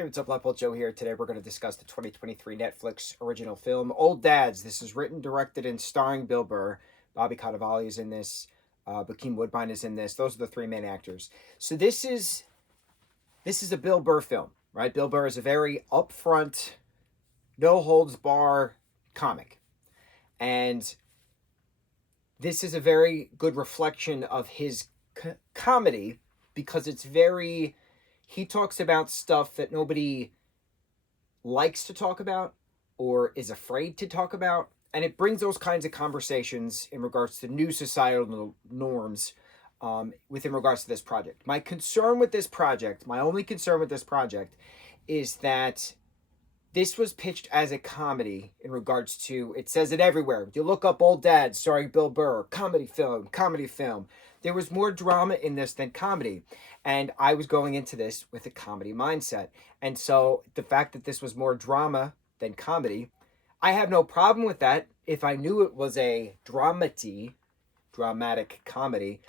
Hey, what's up, lightboltjoe here. Today we're going to discuss the 2023 Netflix original film, Old Dads. This is written, directed, and starring Bill Burr. Bobby Cannavale is in this. Bokeem Woodbine is in this. Those are the three main actors. So this is a Bill Burr film, right? Bill Burr is a very upfront, no holds bar comic. And this is a very good reflection of his comedy because it's very... He talks about stuff that nobody likes to talk about or is afraid to talk about. And it brings those kinds of conversations in regards to new societal norms within regards to this project. My only concern with this project, is that this was pitched as a comedy in regards to, it says it everywhere. You look up Old Dads starring Bill Burr, comedy film. There was more drama in this than comedy. And I was going into this with a comedy mindset. And so the fact that this was more drama than comedy, I have no problem with that if I knew it was a dramatic comedy.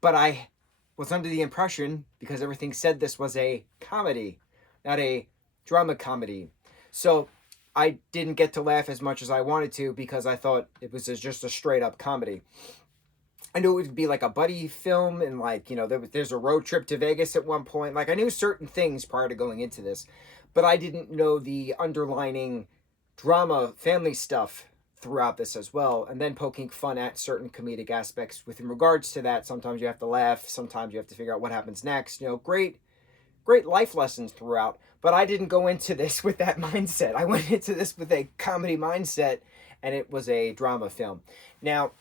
But I was under the impression, because everything said this was a comedy, not a drama comedy. So I didn't get to laugh as much as I wanted to because I thought it was just a straight up comedy. I knew it would be like a buddy film and there's a road trip to Vegas at one point. Like I knew certain things prior to going into this, but I didn't know the underlining drama, family stuff throughout this as well. And then poking fun at certain comedic aspects with regards to that. Sometimes you have to laugh. Sometimes you have to figure out what happens next. Great life lessons throughout. But I didn't go into this with that mindset. I went into this with a comedy mindset, and it was a drama film. Now,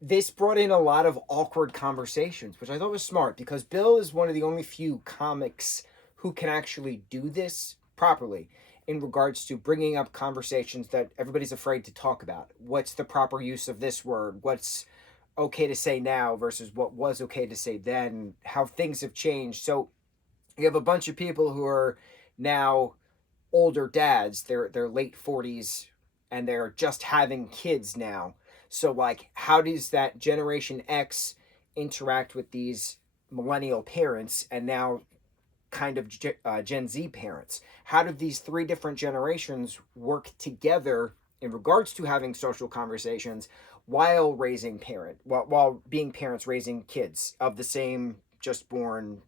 this brought in a lot of awkward conversations, which I thought was smart because Bill is one of the only few comics who can actually do this properly in regards to bringing up conversations that everybody's afraid to talk about. What's the proper use of this word? What's okay to say now versus what was okay to say then? How things have changed. So you have a bunch of people who are now older dads. They're late 40s and they're just having kids now. So, how does that Generation X interact with these millennial parents and now kind of Gen Z parents? How do these three different generations work together in regards to having social conversations while being parents raising kids of the same just born,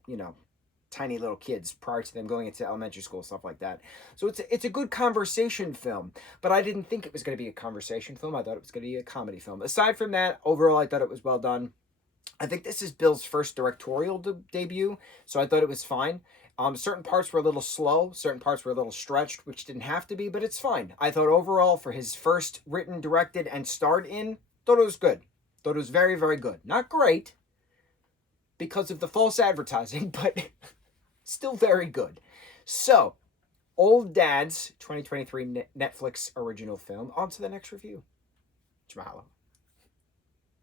tiny little kids prior to them going into elementary school, stuff like that. So it's a good conversation film, but I didn't think it was going to be a conversation film. I thought it was going to be a comedy film. Aside from that, overall, I thought it was well done. I think this is Bill's first directorial debut, so I thought it was fine. Certain parts were a little slow, certain parts were a little stretched, which didn't have to be, but it's fine. I thought overall, for his first written, directed, and starred in, thought it was good. Thought it was very, very good. Not great, because of the false advertising, but... still very good. So, Old Dads, 2023 Netflix original film. On to the next review. Mahalo.